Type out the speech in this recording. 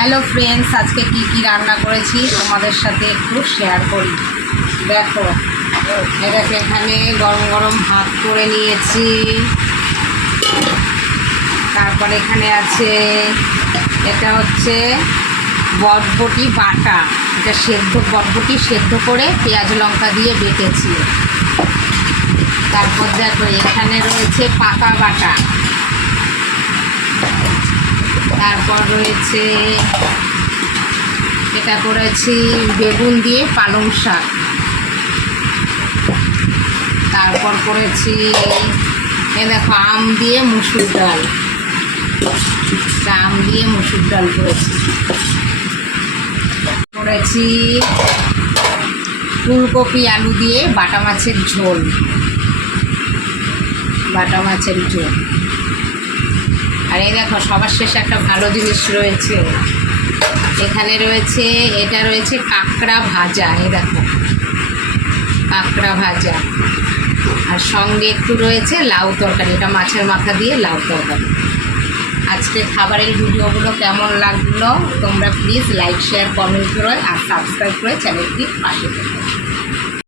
Hello friends, আজকে কি রান্না করেছি তোমাদের সাথে একটু শেয়ার করি। দেখো, এটাকে এখানে গরম গরম ভাত করে নিয়েছি। তারপর এখানে আছে, এটা হচ্ছে বটবটি বাটা। এটা বটবটি সেদ্ধ করে পেঁয়াজ লঙ্কা দিয়ে বেটেছি। তারপর দেখো এখানে রয়েছে পাকা বাটা। তারপর রয়েছে, এটা করেছি বেগুন দিয়ে পালং শাক। তারপর করেছি দেখো আম দিয়ে মুসুর ডাল। আম দিয়ে মুসুর ডাল করেছি ফুলকপি আলু দিয়ে বাটা মাছের ঝোল। আর এই দেখো সবার শেষে একটা ভালো জিনিস রয়েছে, এখানে রয়েছে, এটা রয়েছে কাঁকড়া ভাজা। এই দেখো কাঁকড়া ভাজা, আর সঙ্গে একটু রয়েছে লাউ তরকারি। এটা মাছের মাথা দিয়ে লাউ তরকারি। আজকে খাবারের ভিডিওগুলো কেমন লাগলো তোমরা প্লিজ লাইক শেয়ার কমেন্ট করো আর সাবস্ক্রাইব করে চ্যানেলটি পাশে থেকো।